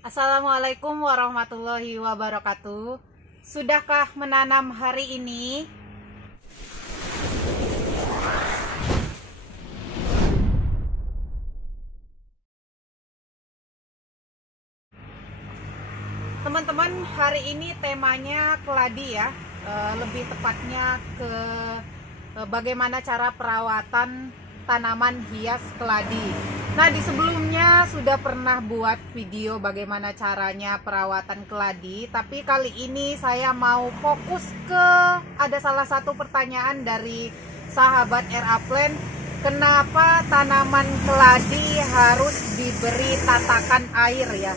Assalamualaikum warahmatullahi wabarakatuh. Sudahkah menanam hari ini? Teman-teman, hari ini temanya keladi ya. Lebih tepatnya ke bagaimana cara perawatan tanaman hias keladi. Nah, di sebelumnya sudah pernah buat video bagaimana caranya perawatan keladi, tapi kali ini saya mau fokus ke ada salah satu pertanyaan dari sahabat RA Plant, kenapa tanaman keladi harus diberi tatakan air ya.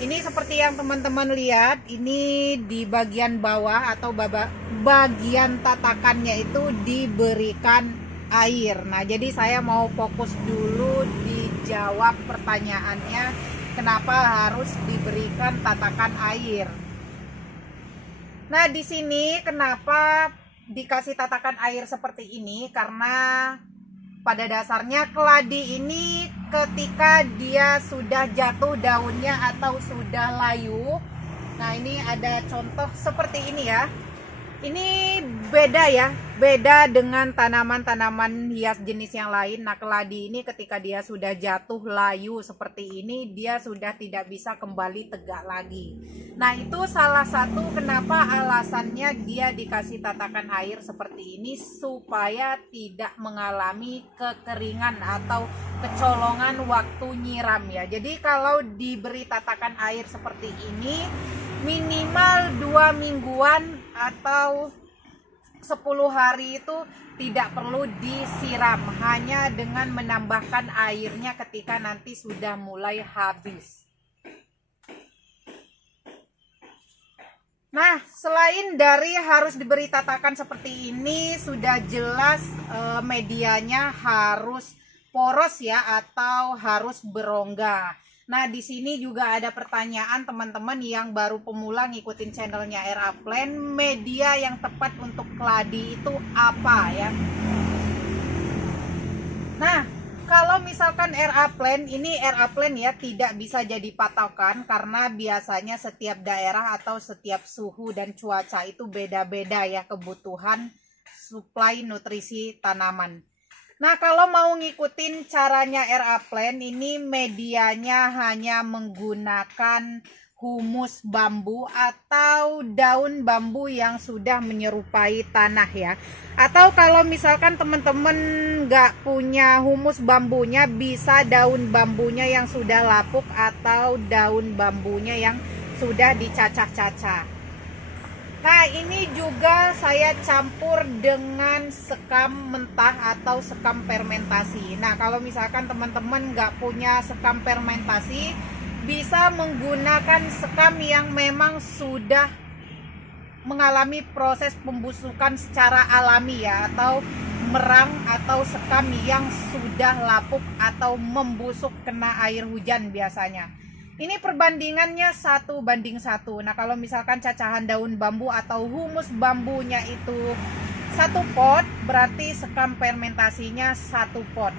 Ini seperti yang teman-teman lihat, ini di bagian bawah atau bagian tatakannya itu diberikan air. Nah, jadi saya mau fokus dulu dijawab pertanyaannya, kenapa harus diberikan tatakan air. Nah, di sini kenapa dikasih tatakan air seperti ini? Karena pada dasarnya keladi ini ketika dia sudah jatuh daunnya atau sudah layu. Nah, ini ada contoh seperti ini ya. Ini beda ya, beda dengan tanaman-tanaman hias jenis yang lain. Nah, keladi ini ketika dia sudah jatuh layu seperti ini, dia sudah tidak bisa kembali tegak lagi. Nah, itu salah satu kenapa alasannya dia dikasih tatakan air seperti ini, supaya tidak mengalami kekeringan atau kecolongan waktu nyiram ya. Jadi kalau diberi tatakan air seperti ini, minimal 2 mingguan atau 10 hari itu tidak perlu disiram, hanya dengan menambahkan airnya ketika nanti sudah mulai habis. Nah, selain dari harus diberi tatakan seperti ini, sudah jelas medianya harus poros ya, atau harus berongga. Nah, di sini juga ada pertanyaan teman-teman yang baru pemula ngikutin channelnya RA Plant, media yang tepat untuk keladi itu apa ya? Nah, kalau misalkan RA Plant, ini RA Plant ya tidak bisa jadi patokan karena biasanya setiap daerah atau setiap suhu dan cuaca itu beda-beda ya kebutuhan suplai nutrisi tanaman. Nah, kalau mau ngikutin caranya RA Plant, ini medianya hanya menggunakan humus bambu atau daun bambu yang sudah menyerupai tanah ya. Atau kalau misalkan teman-teman nggak punya humus bambunya, bisa daun bambunya yang sudah lapuk atau daun bambunya yang sudah dicacah-cacah. Nah, ini juga saya campur dengan sekam mentah atau sekam fermentasi. Nah, kalau misalkan teman-teman nggak punya sekam fermentasi, bisa menggunakan sekam yang memang sudah mengalami proses pembusukan secara alami ya, atau merang atau sekam yang sudah lapuk atau membusuk kena air hujan biasanya. Ini perbandingannya 1:1. Nah, kalau misalkan cacahan daun bambu atau humus bambunya itu 1 pot, berarti sekam fermentasinya 1 pot.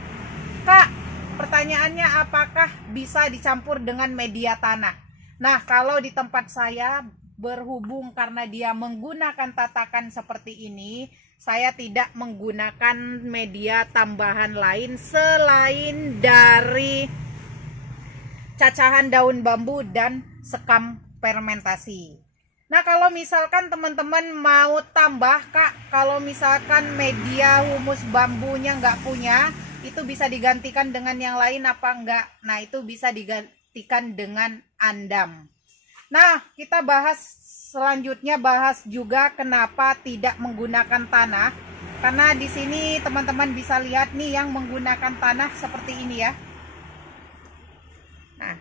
Kak, pertanyaannya apakah bisa dicampur dengan media tanah? Nah, kalau di tempat saya, berhubung karena dia menggunakan tatakan seperti ini, saya tidak menggunakan media tambahan lain selain dari cacahan daun bambu dan sekam fermentasi. Nah, kalau misalkan teman-teman mau tambah, Kak, kalau misalkan media humus bambunya nggak punya, itu bisa digantikan dengan yang lain apa enggak? Nah, itu bisa digantikan dengan andam. Nah, kita bahas selanjutnya, bahas juga kenapa tidak menggunakan tanah. Karena di sini teman-teman bisa lihat nih yang menggunakan tanah seperti ini ya. Nah,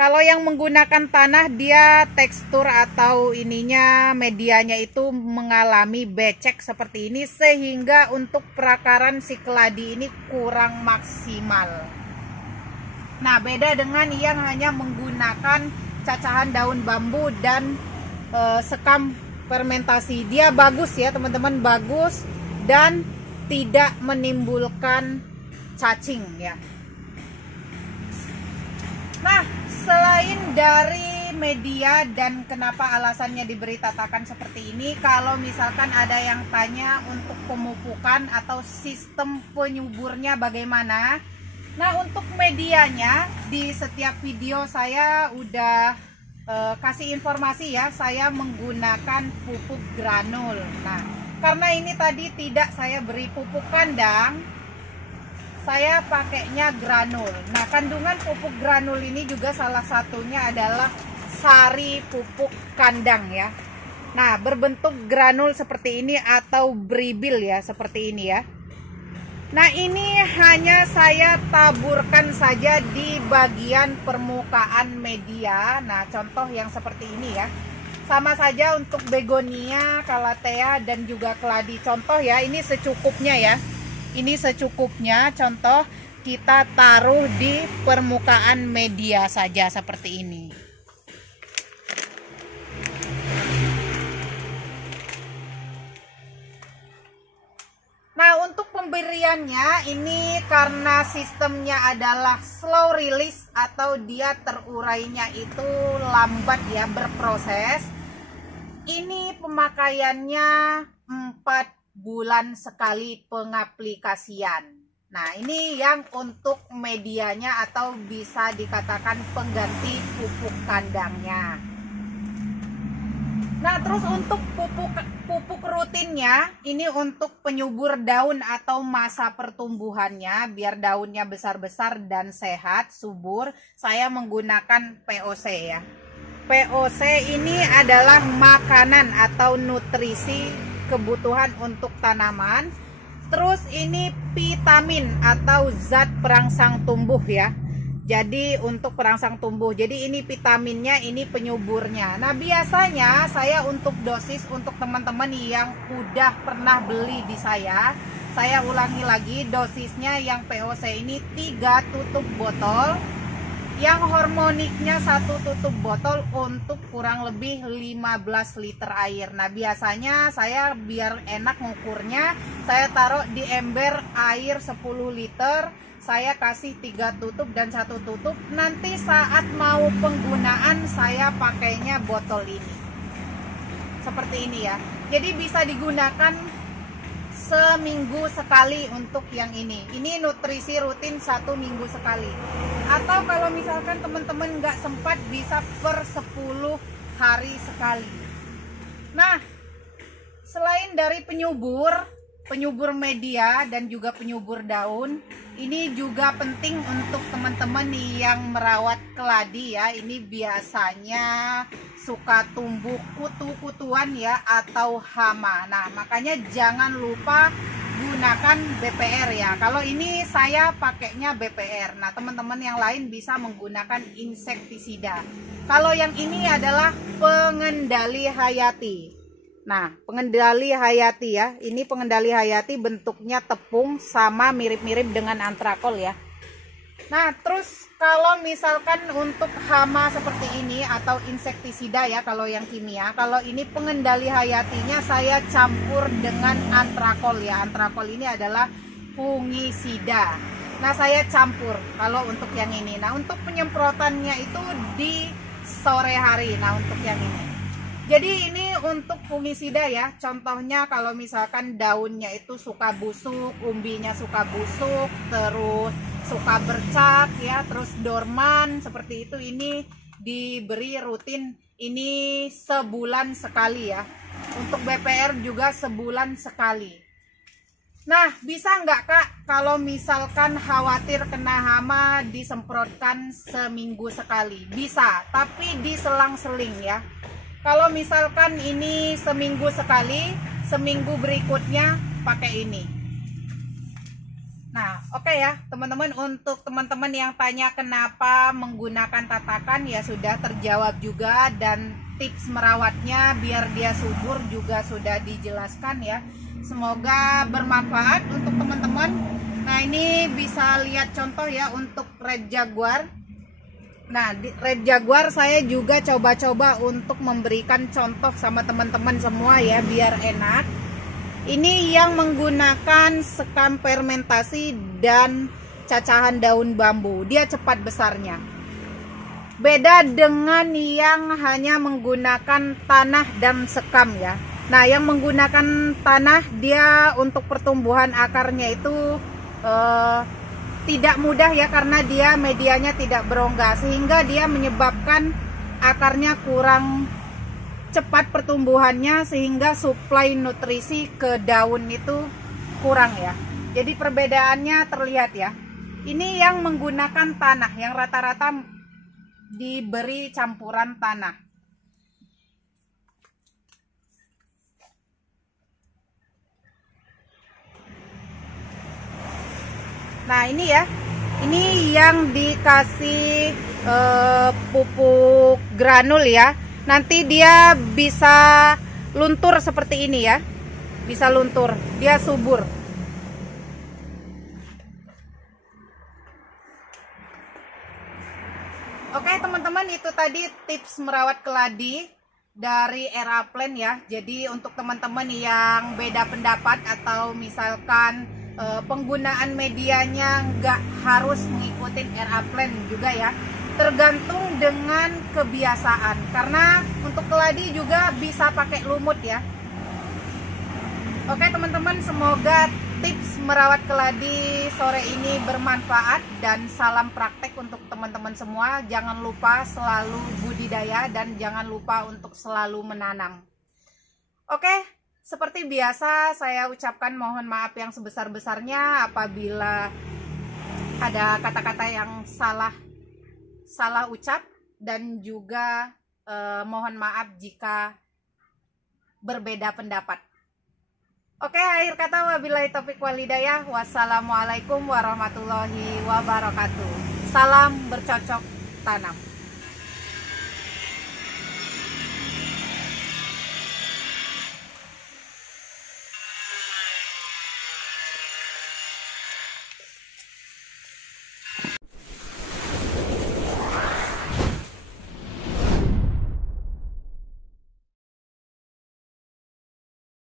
kalau yang menggunakan tanah, dia tekstur atau ininya medianya itu mengalami becek seperti ini, sehingga untuk perakaran si keladi ini kurang maksimal. Nah, beda dengan yang hanya menggunakan cacahan daun bambu dan sekam fermentasi. Dia bagus ya teman-teman, bagus dan tidak menimbulkan cacing ya. Nah, selain dari media dan kenapa alasannya diberi tatakan seperti ini, kalau misalkan ada yang tanya untuk pemupukan atau sistem penyuburnya bagaimana. Nah, untuk medianya di setiap video saya udah kasih informasi ya, saya menggunakan pupuk granul. Nah, karena ini tadi tidak saya beri pupuk kandang, saya pakainya granul. Nah, kandungan pupuk granul ini juga salah satunya adalah sari pupuk kandang ya. Nah, berbentuk granul seperti ini atau beribil ya, seperti ini ya. Nah, ini hanya saya taburkan saja di bagian permukaan media. Nah, contoh yang seperti ini ya. Sama saja untuk begonia, calathea, dan juga keladi. Contoh ya, ini secukupnya ya. Ini secukupnya, contoh kita taruh di permukaan media saja seperti ini. Nah, untuk pemberiannya ini karena sistemnya adalah slow release atau dia terurainya itu lambat ya, berproses. Ini pemakaiannya 4 bulan sekali pengaplikasian. Nah, ini yang untuk medianya atau bisa dikatakan pengganti pupuk kandangnya. Nah, terus untuk pupuk rutinnya, ini untuk penyubur daun atau masa pertumbuhannya, biar daunnya besar-besar dan sehat, subur, saya menggunakan POC ya. POC ini adalah makanan atau nutrisi kebutuhan untuk tanaman. Terus ini vitamin atau zat perangsang tumbuh ya. Jadi untuk perangsang tumbuh. Jadi ini vitaminnya, ini penyuburnya. Nah, biasanya saya untuk dosis untuk teman-teman yang udah pernah beli di saya ulangi lagi, dosisnya yang POC ini 3 tutup botol. Yang hormoniknya 1 tutup botol untuk kurang lebih 15 liter air. Nah, biasanya saya biar enak ngukurnya, saya taruh di ember air 10 liter. Saya kasih 3 tutup dan 1 tutup. Nanti saat mau penggunaan saya pakainya botol ini. Seperti ini ya. Jadi bisa digunakan seminggu sekali untuk yang ini. Ini nutrisi rutin 1 minggu sekali. Atau kalau misalkan teman-teman nggak sempat bisa per 10 hari sekali. Nah, selain dari penyubur media dan juga penyubur daun, ini juga penting untuk teman-teman yang merawat keladi ya. Ini biasanya suka tumbuh kutu-kutuan ya atau hama. Nah, makanya jangan lupa gunakan BPR ya. Kalau ini saya pakainya BPR. Nah, teman-teman yang lain bisa menggunakan insektisida. Kalau yang ini adalah pengendali hayati. Nah, pengendali hayati ya. Ini pengendali hayati bentuknya tepung sama mirip-mirip dengan antrakol ya. Nah, terus kalau misalkan untuk hama seperti ini atau insektisida ya, kalau yang kimia, kalau ini pengendali hayatinya saya campur dengan antrakol ya. Antrakol ini adalah fungisida. Nah, saya campur kalau untuk yang ini. Nah, untuk penyemprotannya itu di sore hari. Nah, untuk yang ini. Jadi ini untuk fungisida ya. Contohnya kalau misalkan daunnya itu suka busuk, umbinya suka busuk, terus suka bercak ya, terus dorman seperti itu, ini diberi rutin ini sebulan sekali ya. Untuk BPR juga sebulan sekali. Nah, bisa nggak Kak kalau misalkan khawatir kena hama disemprotkan seminggu sekali? Bisa, tapi diselang-seling ya. Kalau misalkan ini seminggu sekali, seminggu berikutnya pakai ini. Nah, oke ya teman-teman, untuk teman-teman yang tanya kenapa menggunakan tatakan ya sudah terjawab juga, dan tips merawatnya biar dia subur juga sudah dijelaskan ya. Semoga bermanfaat untuk teman-teman. Nah, ini bisa lihat contoh ya untuk Red Jaguar. Nah, di Red Jaguar saya juga coba-coba untuk memberikan contoh sama teman-teman semua ya, biar enak. Ini yang menggunakan sekam fermentasi dan cacahan daun bambu. Dia cepat besarnya. Beda dengan yang hanya menggunakan tanah dan sekam ya. Nah, yang menggunakan tanah, dia untuk pertumbuhan akarnya itu tidak mudah ya, karena dia medianya tidak berongga, sehingga dia menyebabkan akarnya kurang cepat pertumbuhannya, sehingga suplai nutrisi ke daun itu kurang ya. Jadi perbedaannya terlihat ya. Ini yang menggunakan tanah, yang rata-rata diberi campuran tanah. Nah, ini ya, ini yang dikasih pupuk granul ya. Nanti dia bisa luntur seperti ini ya, bisa luntur, dia subur. Oke teman-teman, itu tadi tips merawat keladi dari RA Plan ya. Jadi untuk teman-teman yang beda pendapat atau misalkan penggunaan medianya nggak harus ngikutin RA Plan juga ya, tergantung dengan kebiasaan. Karena untuk keladi juga bisa pakai lumut ya. Oke teman-teman, semoga tips merawat keladi sore ini bermanfaat dan salam praktek untuk teman-teman semua. Jangan lupa selalu budidaya dan jangan lupa untuk selalu menanam. Oke, seperti biasa saya ucapkan mohon maaf yang sebesar-besarnya apabila ada kata-kata yang salah ucap, dan juga mohon maaf jika berbeda pendapat. Oke, akhir kata wabillahi taufiq walhidayah. Wassalamualaikum warahmatullahi wabarakatuh. Salam bercocok tanam.